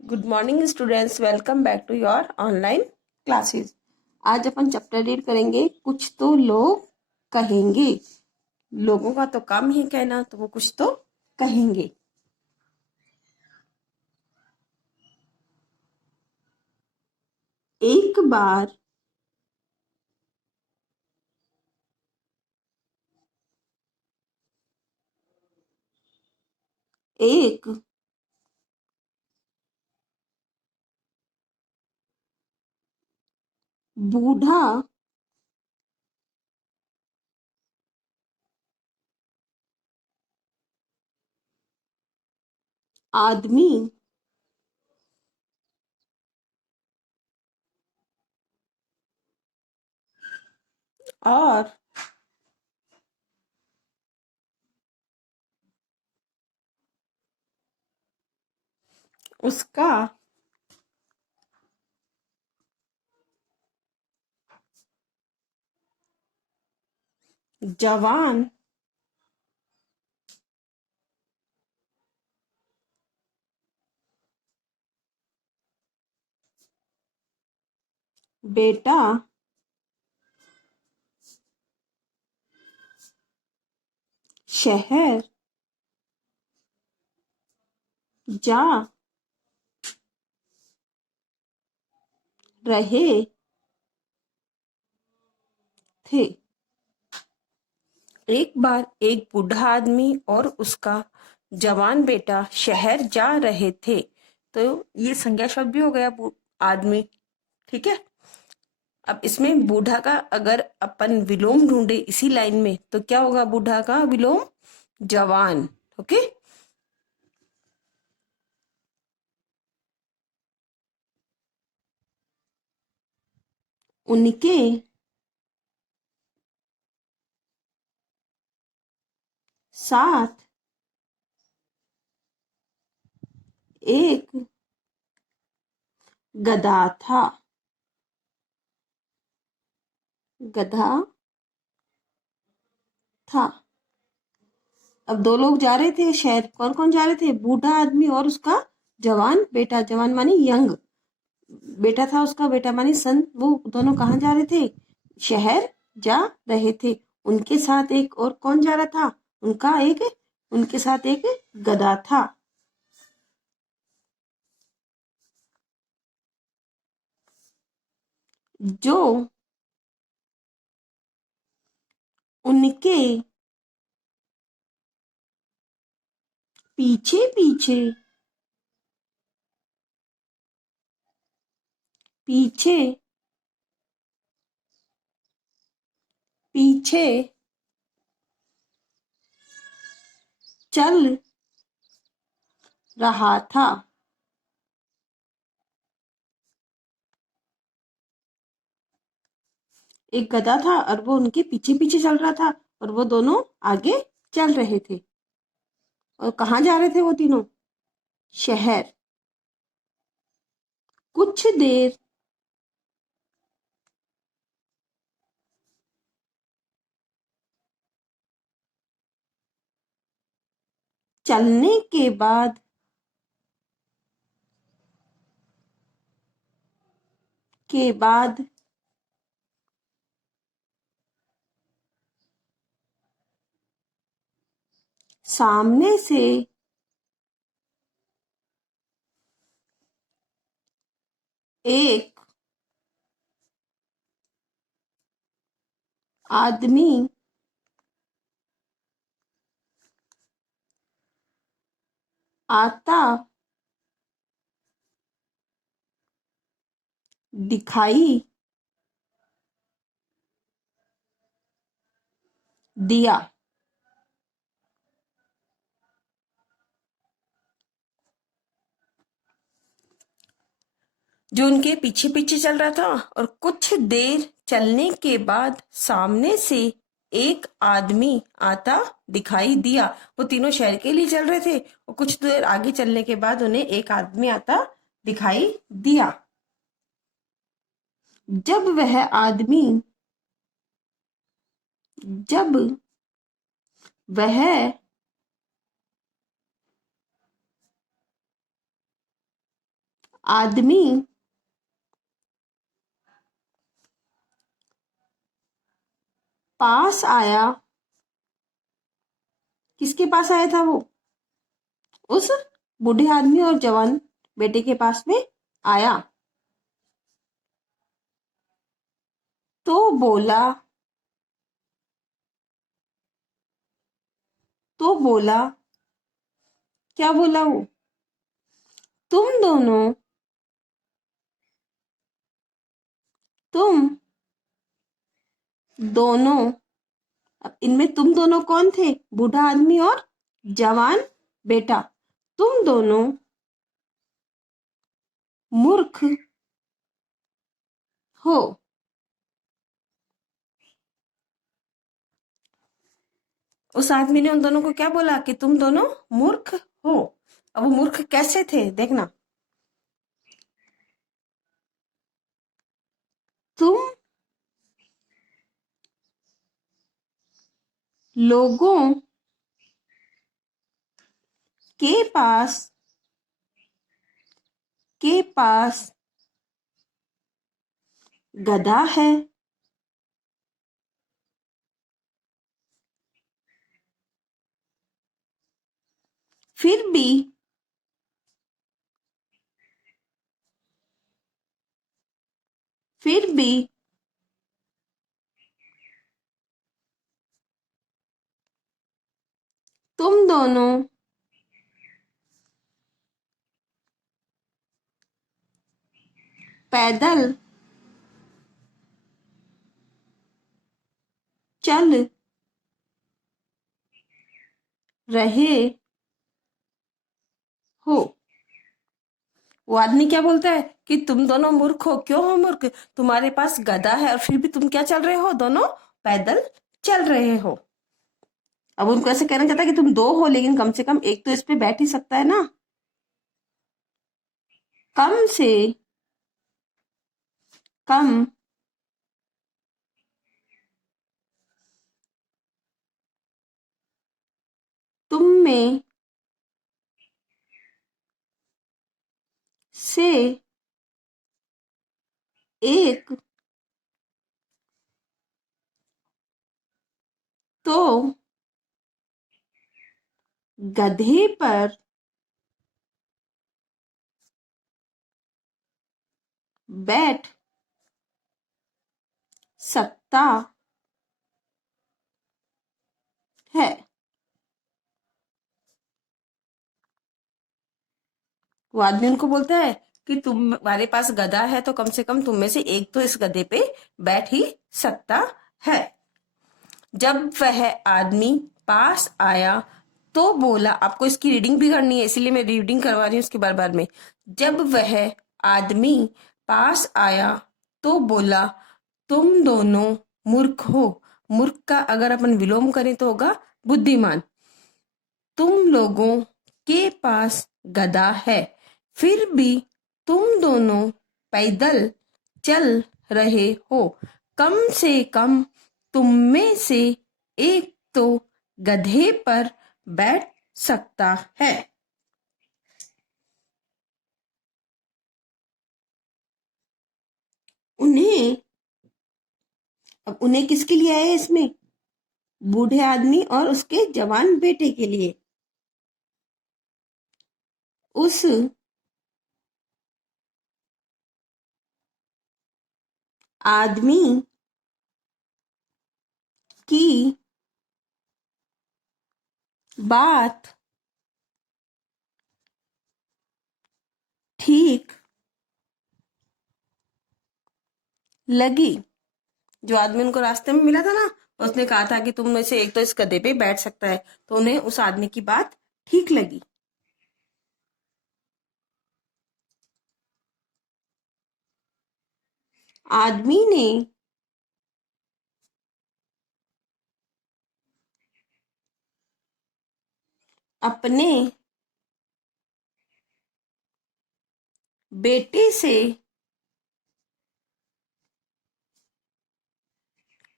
Good morning students, welcome back to your online classes. आज अपन chapter read करेंगे कुछ तो लोग कहेंगे। लोगों का तो काम ही कहना, तो वो कुछ तो कहेंगे। एक बार एक बूढ़ा आदमी और उसका जवान बेटा शहर जा रहे थे। एक बार एक बूढ़ा आदमी और उसका जवान बेटा शहर जा रहे थे। तो ये संज्ञा शब्द भी हो गया आदमी। ठीक है। अब इसमें बूढ़ा का अगर अपन विलोम ढूंढे इसी लाइन में तो क्या होगा? बूढ़ा का विलोम जवान। ओके। उनके साथ एक गधा था। गधा था। अब दो लोग जा रहे थे शहर। कौन कौन जा रहे थे? बूढ़ा आदमी और उसका जवान बेटा। जवान मानी यंग। बेटा था उसका, बेटा मानी सन। वो दोनों कहाँ जा रहे थे? शहर जा रहे थे। उनके साथ एक और कौन जा रहा था? उनके साथ एक गधा था। जो उनके पीछे पीछे पीछे पीछे चल रहा था। एक गधा था और वो उनके पीछे पीछे चल रहा था और वो दोनों आगे चल रहे थे। और कहाँ जा रहे थे वो तीनों? शहर। कुछ देर चलने के बाद सामने से एक आदमी आता दिखाई दिया। जो उनके पीछे पीछे चल रहा था और कुछ देर चलने के बाद सामने से एक आदमी आता दिखाई दिया। वो तीनों शहर के लिए चल रहे थे और कुछ देर आगे चलने के बाद उन्हें एक आदमी आता दिखाई दिया। जब वह आदमी जब वह आदमी पास आया। किसके पास आया था वो? उस बूढ़े आदमी और जवान बेटे के पास में आया। तो बोला, तो बोला, क्या बोला वो? तुम दोनों, तुम दोनों। अब इनमें तुम दोनों कौन थे? बूढ़ा आदमी और जवान बेटा। तुम दोनों मूर्ख हो। उस आदमी ने उन दोनों को क्या बोला कि तुम दोनों मूर्ख हो। अब वो मूर्ख कैसे थे देखना। तुम लोगों के पास गधा है, फिर भी फिर भी तुम दोनों पैदल चल रहे हो। वो आदमी क्या बोलता है कि तुम दोनों मूर्ख हो। क्यों हो मूर्ख? तुम्हारे पास गधा है और फिर भी तुम क्या चल रहे हो? दोनों पैदल चल रहे हो। अब उनको ऐसे कहना चाहता है कि तुम दो हो लेकिन कम से कम एक तो इस पे बैठ ही सकता है ना। कम से कम तुम में से एक तो गधे पर बैठ सकता है। वो आदमी उनको बोलता है कि तुम्हारे पास गधा है तो कम से कम तुम में से एक तो इस गधे पे बैठ ही सकता है। जब वह आदमी पास आया तो बोला। आपको इसकी रीडिंग भी करनी है इसीलिए मैं रीडिंग करवा रही हूँ उसके बार बार में। जब वह आदमी पास आया तो बोला तुम दोनों मूर्ख हो। मूर्ख का अगर अपन विलोम करें तो होगा बुद्धिमान। तुम लोगों के पास गधा है, फिर भी तुम दोनों पैदल चल रहे हो। कम से कम तुम में से एक तो गधे पर बैठ सकता है। उन्हें अब उन्हें किसके लिए आया इसमें? बूढ़े आदमी और उसके जवान बेटे के लिए। उस आदमी की बात ठीक लगी। जो आदमी उनको रास्ते में मिला था ना, उसने कहा था कि तुम में से एक तो इस गधे पे बैठ सकता है, तो उन्हें उस आदमी की बात ठीक लगी। आदमी ने अपने बेटे से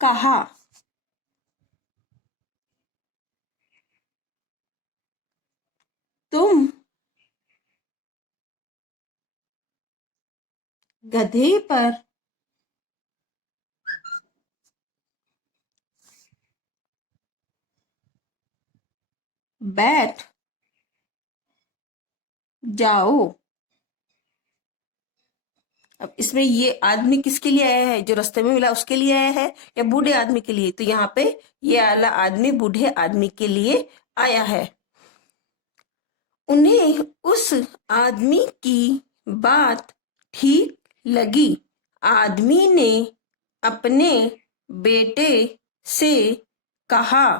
कहा, तुम गधे पर बैठ जाओ। अब इसमें ये आदमी किसके लिए आया है? जो रास्ते में मिला उसके लिए आया है या बूढ़े आदमी के लिए? तो यहाँ पे ये आला आदमी बूढ़े आदमी के लिए आया है। उन्हें उस आदमी की बात ठीक लगी। आदमी ने अपने बेटे से कहा,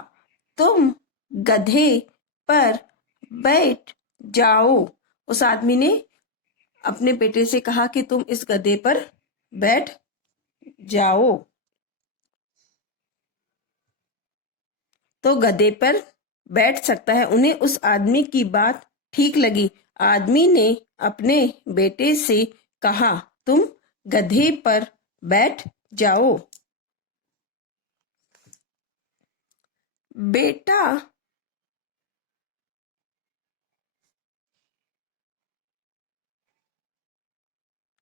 तुम गधे पर बैठ जाओ। उस आदमी ने अपने बेटे से कहा कि तुम इस गधे पर बैठ जाओ। तो गधे पर बैठ सकता है। उन्हें उस आदमी की बात ठीक लगी। आदमी ने अपने बेटे से कहा, तुम गधे पर बैठ जाओ। बेटा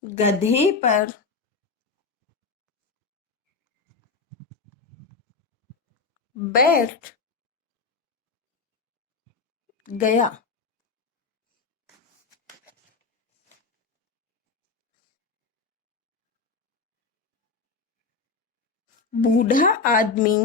गधे पर बैठ गया। बूढ़ा आदमी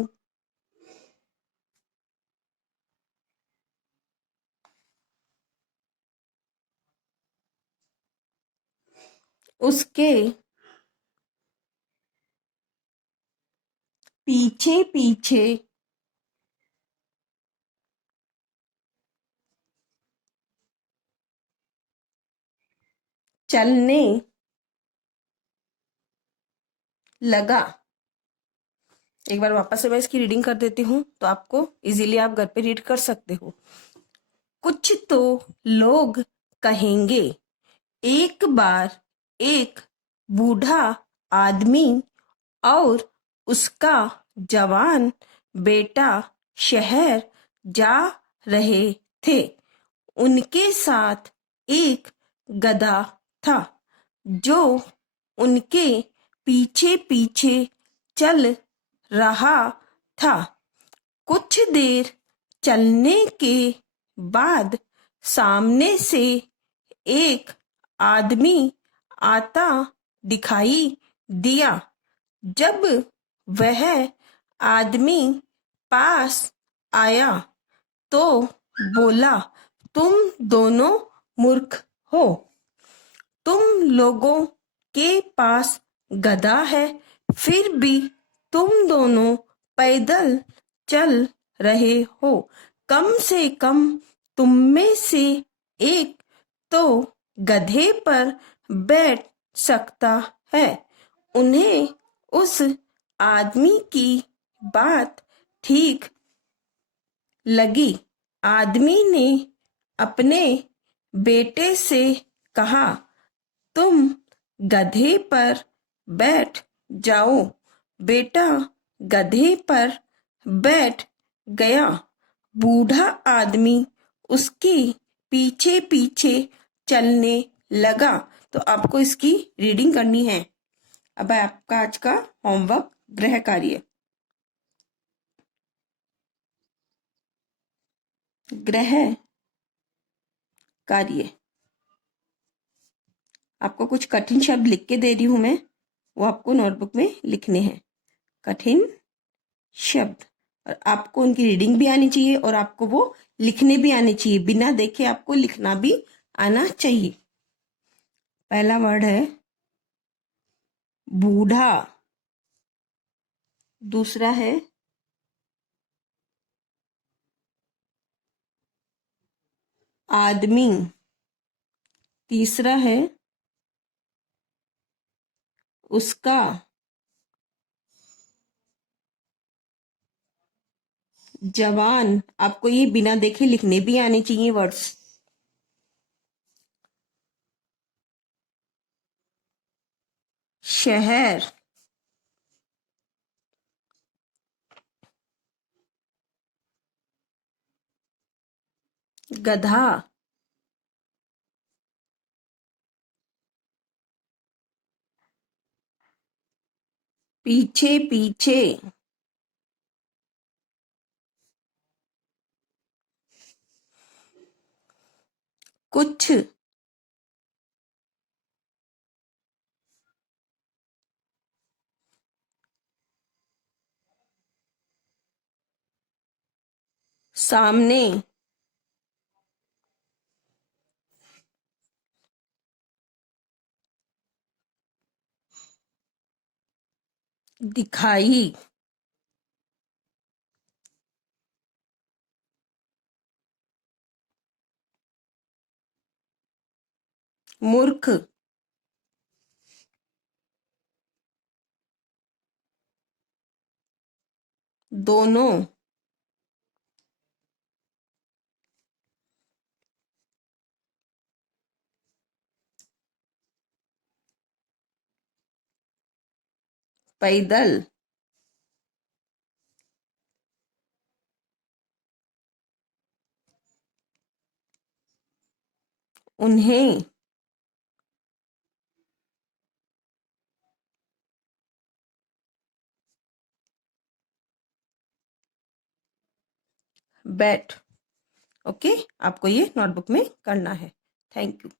उसके पीछे पीछे चलने लगा। एक बार वापस से मैं इसकी रीडिंग कर देती हूँ तो आपको इजीली आप घर पे रीड कर सकते हो। कुछ तो लोग कहेंगे, एक बार एक बूढ़ा आदमी और उसका जवान बेटा शहर जा रहे थे। उनके साथ एक गधा था जो उनके पीछे पीछे चल रहा था। कुछ देर चलने के बाद सामने से एक आदमी आता दिखाई दिया। जब वह आदमी पास आया तो बोला, तुम दोनों मूर्ख हो। तुम लोगों के पास गधा है, फिर भी तुम दोनों पैदल चल रहे हो। कम से कम तुम में से एक तो गधे पर बैठ सकता है। उन्हें उस आदमी की बात ठीक लगी। आदमी ने अपने बेटे से कहा, तुम गधे पर बैठ जाओ। बेटा गधे पर बैठ गया। बूढ़ा आदमी उसके पीछे पीछे चलने लगा। तो आपको इसकी रीडिंग करनी है। अब आपका आज का होमवर्क गृह कार्य। गृह कार्य आपको कुछ कठिन शब्द लिख के दे रही हूं मैं, वो आपको नोटबुक में लिखने हैं। कठिन शब्द, और आपको उनकी रीडिंग भी आनी चाहिए और आपको वो लिखने भी आने चाहिए। बिना देखे आपको लिखना भी आना चाहिए। पहला वर्ड है बूढ़ा, दूसरा है आदमी, तीसरा है उसका, जवान। आपको ये बिना देखे लिखने भी आने चाहिए वर्ड्स। शहर, गधा, पीछे पीछे, कुछ, सामने, दिखाई, मूर्ख, दोनों, पैदल, उन्हें, बैट। ओके, आपको ये नोटबुक में करना है। Thank you.